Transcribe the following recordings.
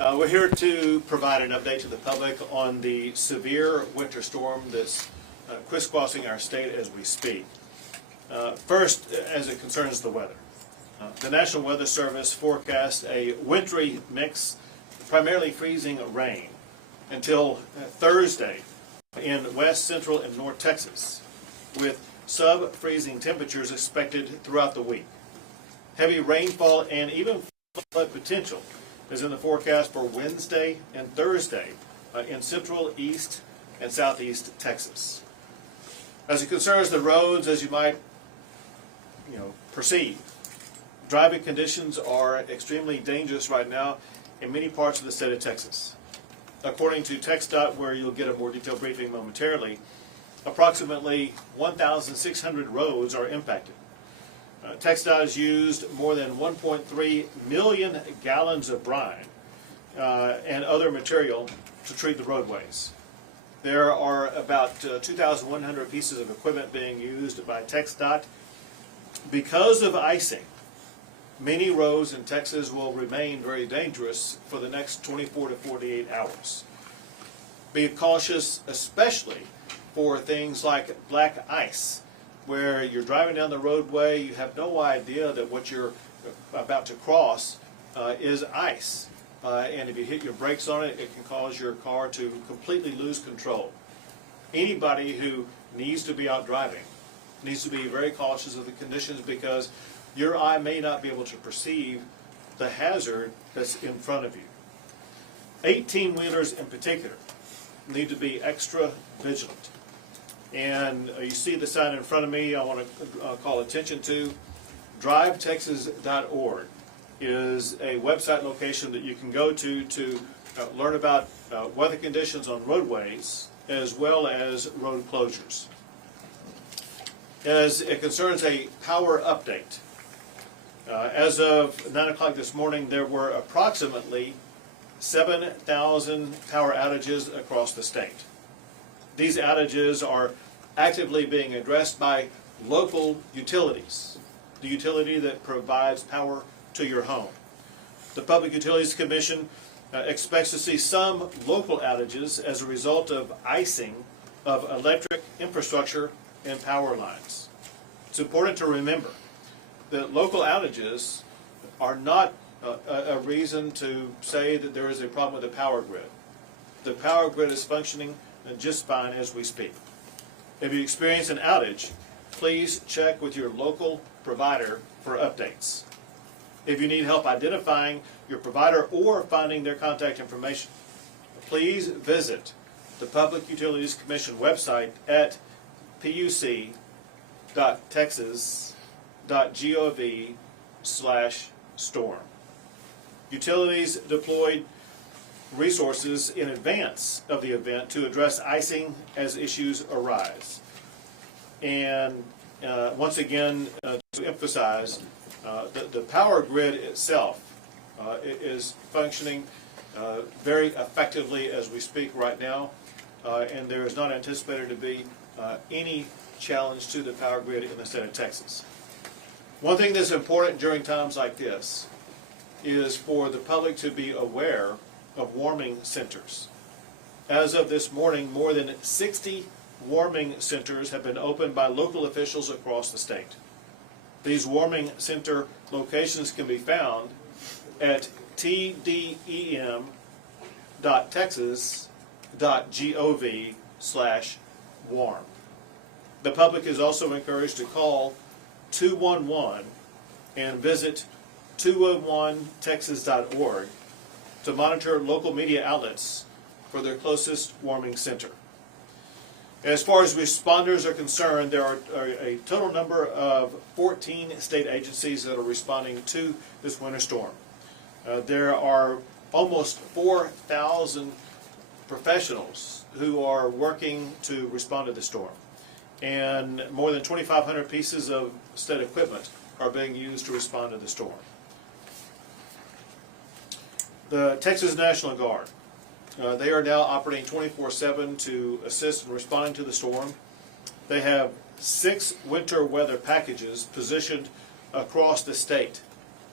We're here to provide an update to the public on the severe winter storm that's crisscrossing our state as we speak. First, as it concerns the weather. The National Weather Service forecasts a wintry mix, primarily freezing rain, until Thursday in west, central, and north Texas, with sub-freezing temperatures expected throughout the week. Heavy rainfall and even flood potential is in the forecast for Wednesday and Thursday in central, east, and southeast Texas. As it concerns the roads, as you might perceive, driving conditions are extremely dangerous right now in many parts of the state of Texas. According to TxDOT, where you'll get a more detailed briefing momentarily, approximately 1,600 roads are impacted. TxDOT has used more than 1.3 million gallons of brine and other material to treat the roadways. There are about 2,100 pieces of equipment being used by TxDOT. Because of icing, many roads in Texas will remain very dangerous for the next 24 to 48 hours. Be cautious, especially for things like black ice, where you're driving down the roadway, you have no idea that what you're about to cross is ice. And if you hit your brakes on it, it can cause your car to completely lose control. Anybody who needs to be out driving needs to be very cautious of the conditions, because your eye may not be able to perceive the hazard that's in front of you. 18-wheelers in particular need to be extra vigilant. And you see the sign in front of me I want to call attention to. DriveTexas.org is a website location that you can go to learn about weather conditions on roadways as well as road closures. As it concerns a power update, as of 9 o'clock this morning, there were approximately 7,000 power outages across the state. These outages are actively being addressed by local utilities, the utility that provides power to your home. The Public Utilities Commission expects to see some local outages as a result of icing of electric infrastructure and power lines. It's important to remember that local outages are not a reason to say that there is a problem with the power grid. The power grid is functioning just fine as we speak. If you experience an outage, please check with your local provider for updates. If you need help identifying your provider or finding their contact information, please visit the Public Utilities Commission website at puc.texas.gov/storm. Utilities deployed resources in advance of the event to address icing as issues arise. And once again, to emphasize, the power grid itself is functioning very effectively as we speak right now, and there is not anticipated to be any challenge to the power grid in the state of Texas. One thing that's important during times like this is for the public to be aware of warming centers. As of this morning, more than 60 warming centers have been opened by local officials across the state. These warming center locations can be found at tdem.texas.gov/warm. The public is also encouraged to call 211 and visit 211texas.org to monitor local media outlets for their closest warming center. As far as responders are concerned, there are a total number of 14 state agencies that are responding to this winter storm. There are almost 4,000 professionals who are working to respond to the storm, and more than 2,500 pieces of state equipment are being used to respond to the storm. The Texas National Guard, they are now operating 24/7 to assist in responding to the storm. They have 6 winter weather packages positioned across the state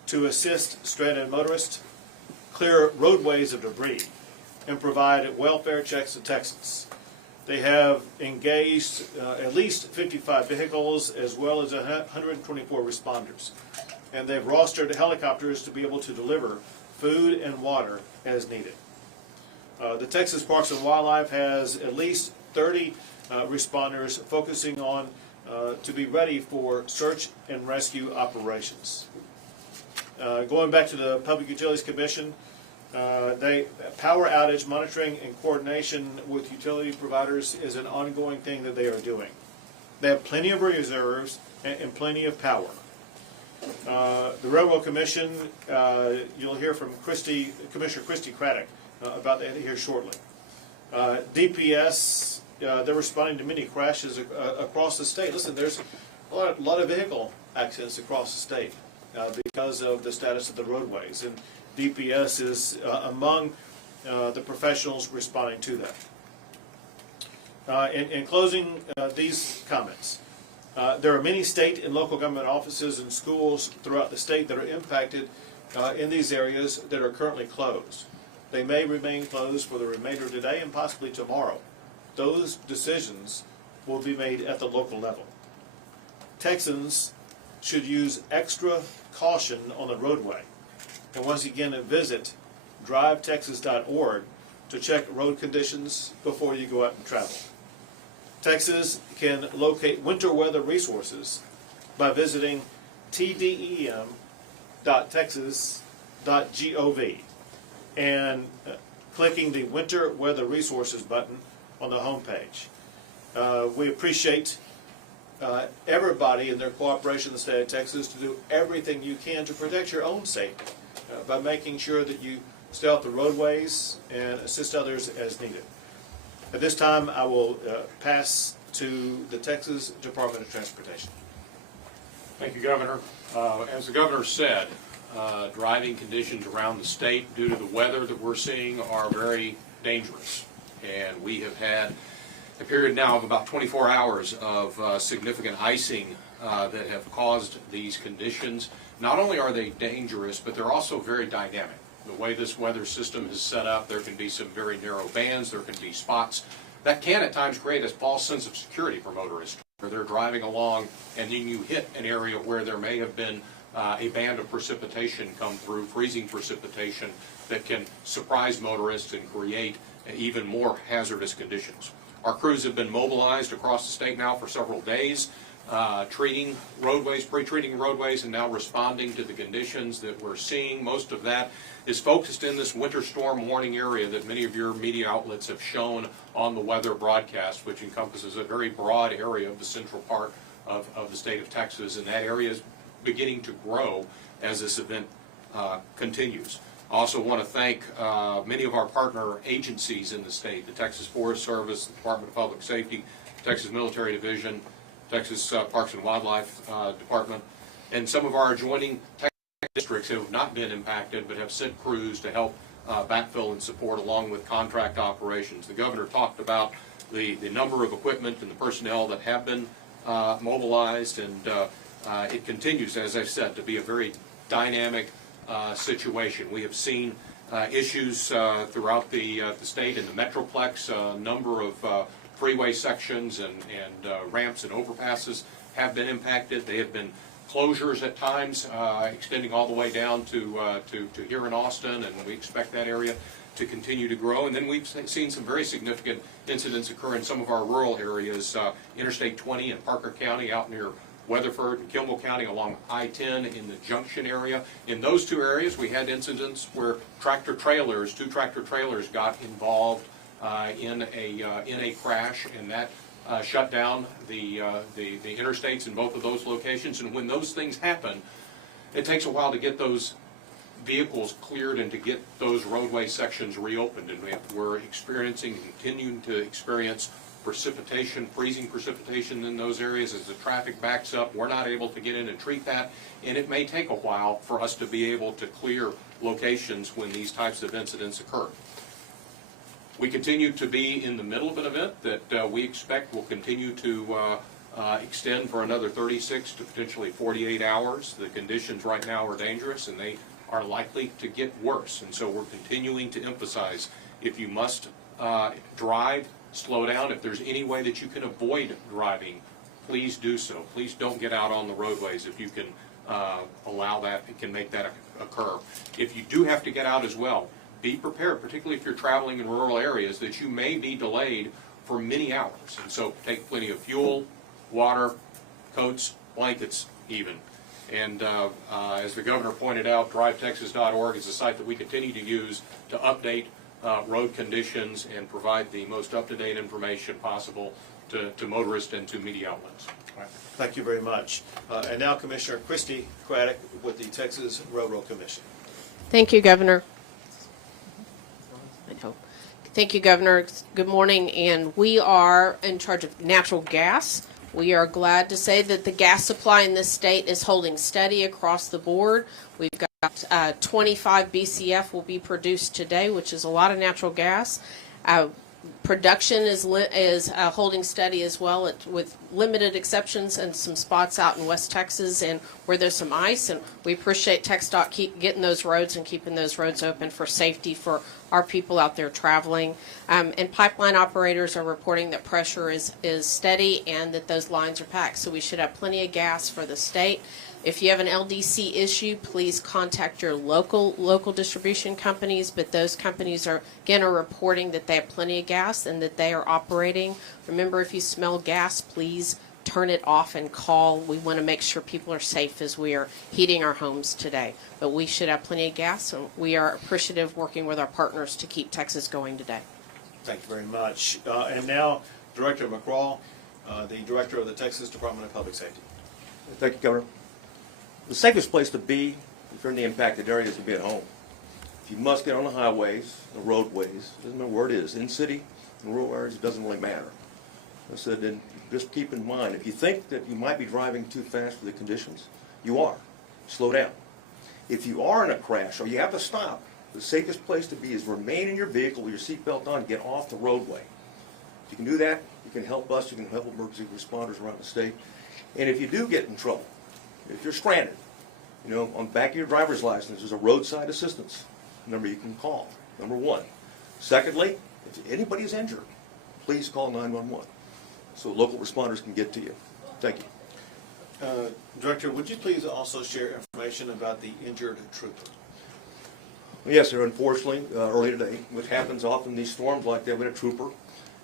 to assist stranded motorists, clear roadways of debris and provide welfare checks to Texans. They have engaged at least 55 vehicles as well as 124 responders. And they've rostered helicopters to be able to deliver food and water as needed. The Texas Parks and Wildlife has at least 30 responders focusing on to be ready for search and rescue operations. Going back to the Public Utilities Commission, power outage monitoring and coordination with utility providers is an ongoing thing that they are doing. They have plenty of reserves and plenty of power. The Railroad Commission, you'll hear from Commissioner Christy Craddock about that here shortly. DPS, they're responding to many crashes across the state. Listen, there's a lot of vehicle accidents across the state because of the status of the roadways, and DPS is among the professionals responding to that. In closing these comments, there are many state and local government offices and schools throughout the state that are impacted in these areas that are currently closed. They may remain closed for the remainder of today and possibly tomorrow. Those decisions will be made at the local level. Texans should use extra caution on the roadway. And once again, visit drivetexas.org to check road conditions before you go out and travel. Texas can locate winter weather resources by visiting tdem.texas.gov and clicking the Winter Weather Resources button on the homepage. We appreciate everybody and their cooperation in the state of Texas to do everything you can to protect your own safety by making sure that you stay off the roadways and assist others as needed. At this time, I will pass to the Texas Department of Transportation. Thank you, Governor. As the Governor said, driving conditions around the state due to the weather that we're seeing are very dangerous. And we have had a period now of about 24 hours of significant icing that have caused these conditions. Not only are they dangerous, but they're also very dynamic. The way this weather system is set up, there can be some very narrow bands, there can be spots that can at times create a false sense of security for motorists. Where they're driving along and then you hit an area where there may have been a band of precipitation come through, freezing precipitation, that can surprise motorists and create even more hazardous conditions. Our crews have been mobilized across the state now for several days, treating roadways, pre-treating roadways, and now responding to the conditions that we're seeing. Most of that is focused in this winter storm warning area that many of your media outlets have shown on the weather broadcast, which encompasses a very broad area of the central part of the state of Texas, and that area is beginning to grow as this event continues. I also want to thank many of our partner agencies in the state, the Texas Forest Service, the Department of Public Safety, Texas Military Division, Texas Parks and Wildlife Department, and some of our adjoining districts have not been impacted but have sent crews to help backfill and support along with contract operations. The Governor talked about the number of equipment and the personnel that have been mobilized, and it continues, as I said, to be a very dynamic situation. We have seen issues throughout the state in the Metroplex. A number of freeway sections and ramps and overpasses have been impacted. They have been closures at times, extending all the way down to here in Austin, and we expect that area to continue to grow. And then we've seen some very significant incidents occur in some of our rural areas, Interstate 20 in Parker County, out near Weatherford and Kimball County, along I-10 in the Junction area. In those two areas, we had incidents where two tractor trailers got involved in a crash, and that shut down the interstates in both of those locations. And when those things happen, it takes a while to get those vehicles cleared and to get those roadway sections reopened. And we're experiencing and continuing to experience precipitation, freezing precipitation in those areas. As the traffic backs up, we're not able to get in and treat that, and it may take a while for us to be able to clear locations when these types of incidents occur. We continue to be in the middle of an event that we expect will continue to extend for another 36 to potentially 48 hours. The conditions right now are dangerous, and they are likely to get worse. And so we're continuing to emphasize, if you must drive, slow down. If there's any way that you can avoid driving, please do so. Please don't get out on the roadways if you can allow that, it can make that occur. If you do have to get out as well, be prepared, particularly if you're traveling in rural areas, that you may be delayed for many hours. And so take plenty of fuel, water, coats, blankets even. And as the governor pointed out, drivetexas.org is a site that we continue to use to update road conditions and provide the most up-to-date information possible to motorists and to media outlets. All right. Thank you very much. And now Commissioner Christy Craddock with the Texas Railroad Commission. Thank you, Governor. Thank you, Governor. Good morning. And we are in charge of natural gas. We are glad to say that the gas supply in this state is holding steady across the board. We've got 25 BCF will be produced today, which is a lot of natural gas. Production is holding steady as well, with limited exceptions and some spots out in West Texas and where there's some ice. And we appreciate TxDOT keep getting those roads and keeping those roads open for safety for our people out there traveling. And pipeline operators are reporting that pressure is steady and that those lines are packed. So we should have plenty of gas for the state. If you have an LDC issue, please contact your local distribution companies, but those companies are reporting that they have plenty of gas and that they are operating. Remember, if you smell gas, please turn it off and call. We want to make sure people are safe as we are heating our homes today. But we should have plenty of gas, and we are appreciative working with our partners to keep Texas going today. Thank you very much. And now Director McCraw, the Director of the Texas Department of Public Safety. Thank you, Governor. The safest place to be if you're in the impacted area is to be at home. If you must get on the highways, the roadways, doesn't matter where it is, in city, in rural areas, it doesn't really matter. I said, then just keep in mind, if you think that you might be driving too fast for the conditions, you are. Slow down. If you are in a crash or you have to stop, the safest place to be is remain in your vehicle with your seatbelt on, get off the roadway. If you can do that, you can help us, you can help emergency responders around the state. And if you do get in trouble, if you're stranded, you know, on the back of your driver's license, there's a roadside assistance number you can call, number one. Secondly, if anybody is injured, please call 911 so local responders can get to you. Thank you. Director, would you please also share information about the injured trooper? Well, yes, sir, unfortunately, early today, which happens often in these storms like that with a trooper,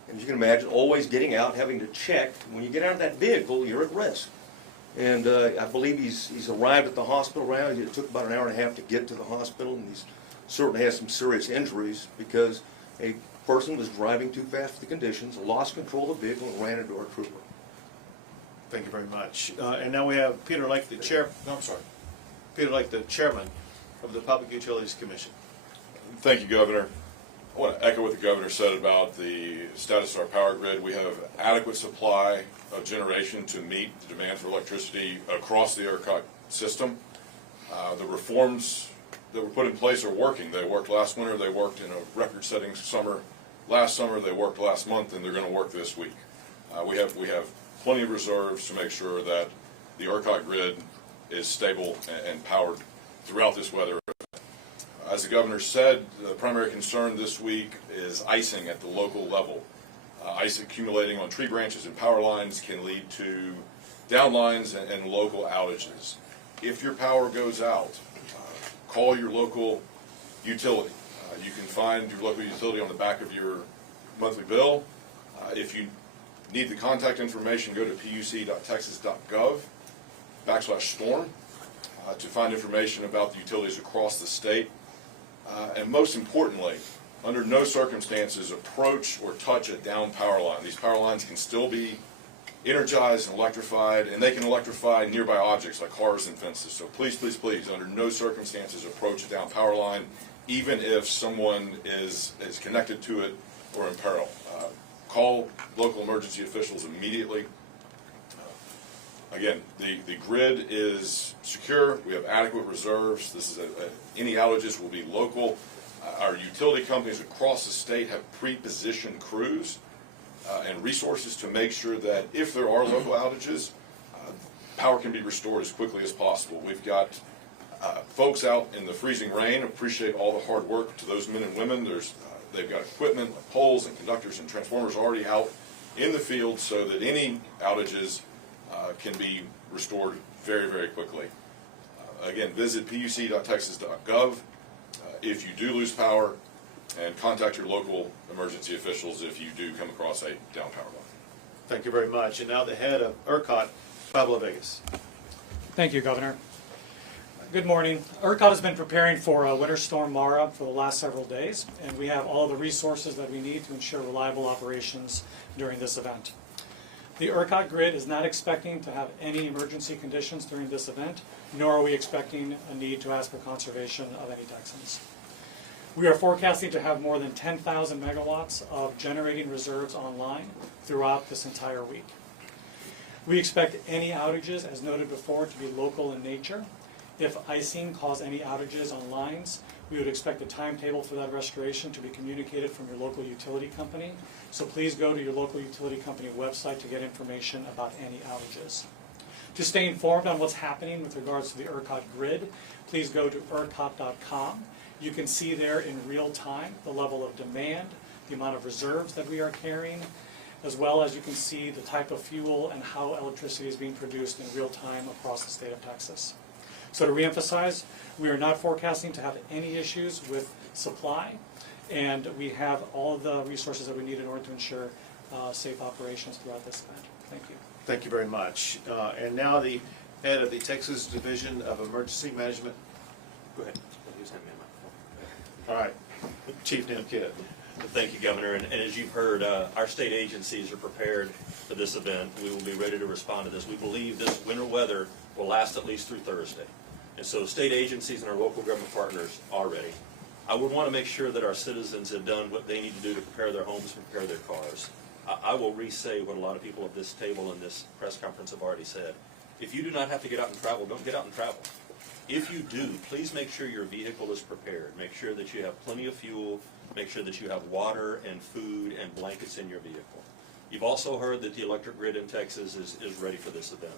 and as you can imagine, always getting out, having to check. When you get out of that vehicle, you're at risk. And I believe he's arrived at the hospital now. It took about an hour and a half to get to the hospital, and he's certainly has some serious injuries because a person was driving too fast for the conditions, lost control of the vehicle, and ran into our trooper. Thank you very much. And now we have Peter Lake, the Peter Lake, the Chairman of the Public Utilities Commission. Thank you, Governor. I want to echo what the Governor said about the status of our power grid. We have adequate supply of generation to meet the demand for electricity across the ERCOT system. The reforms that were put in place are working. They worked last winter, they worked in a record-setting summer last summer, they worked last month, and they're going to work this week. We have plenty of reserves to make sure that the ERCOT grid is stable and powered throughout this weather. As the Governor said, the primary concern this week is icing at the local level. Ice accumulating on tree branches and power lines can lead to downlines and local outages. If your power goes out, call your local utility. You can find your local utility on the back of your monthly bill. If you need the contact information, go to puc.texas.gov/storm to find information about the utilities across the state. And most importantly, under no circumstances approach or touch a down power line. These power lines can still be energized and electrified, and they can electrify nearby objects like cars and fences. So please, please, please, under no circumstances approach a down power line, even if someone is connected to it or in peril. Call local emergency officials immediately. Again, the grid is secure. We have adequate reserves. This is any outages will be local. Our utility companies across the state have pre-positioned crews and resources to make sure that if there are local outages, power can be restored as quickly as possible. We've got Folks out in the freezing rain appreciate all the hard work to those men and women. They've got equipment like poles and conductors and transformers already out in the field so that any outages can be restored very, very quickly. Again, visit puc.texas.gov if you do lose power, and contact your local emergency officials if you do come across a down power line. Thank you very much. And now the head of ERCOT, Pablo Vegas. Thank you, Governor. Good morning. ERCOT has been preparing for Winter Storm Mara for the last several days, and we have all the resources that we need to ensure reliable operations during this event. The ERCOT grid is not expecting to have any emergency conditions during this event, nor are we expecting a need to ask for conservation of any Texans. We are forecasting to have more than 10,000 megawatts of generating reserves online throughout this entire week. We expect any outages, as noted before, to be local in nature. If icing caused any outages on lines, we would expect a timetable for that restoration to be communicated from your local utility company. So please go to your local utility company website to get information about any outages. To stay informed on what's happening with regards to the ERCOT grid, please go to ERCOT.com. You can see there in real time the level of demand, the amount of reserves that we are carrying, as well as you can see the type of fuel and how electricity is being produced in real time across the state of Texas. So to reemphasize, we are not forecasting to have any issues with supply, and we have all of the resources that we need in order to ensure safe operations throughout this event. Thank you. Thank you very much. And now the head of the Texas Division of Emergency Management. Go ahead. All right, Chief Nim Kidd. Thank you, Governor. And as you've heard, our state agencies are prepared for this event. We will be ready to respond to this. We believe this winter weather will last at least through Thursday. And so state agencies and our local government partners are ready. I would want to make sure that our citizens have done what they need to do to prepare their homes and prepare their cars. I will re-say what a lot of people at this table and this press conference have already said. If you do not have to get out and travel, don't get out and travel. If you do, please make sure your vehicle is prepared. Make sure that you have plenty of fuel. Make sure that you have water and food and blankets in your vehicle. You've also heard that the electric grid in Texas is ready for this event.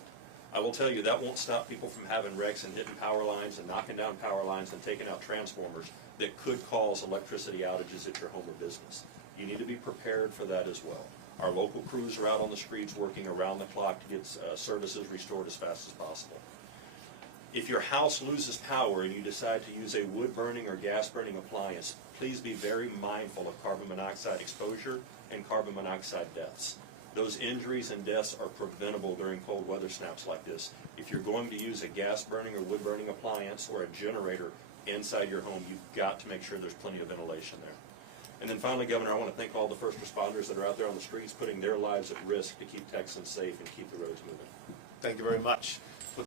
I will tell you that won't stop people from having wrecks and hitting power lines and knocking down power lines and taking out transformers that could cause electricity outages at your home or business. You need to be prepared for that as well. Our local crews are out on the streets working around the clock to get services restored as fast as possible. If your house loses power and you decide to use a wood-burning or gas-burning appliance, please be very mindful of carbon monoxide exposure and carbon monoxide deaths. Those injuries and deaths are preventable during cold weather snaps like this. If you're going to use a gas-burning or wood-burning appliance or a generator inside your home, you've got to make sure there's plenty of ventilation there. And then finally, Governor, I want to thank all the first responders that are out there on the streets putting their lives at risk to keep Texans safe and keep the roads moving. Thank you very much.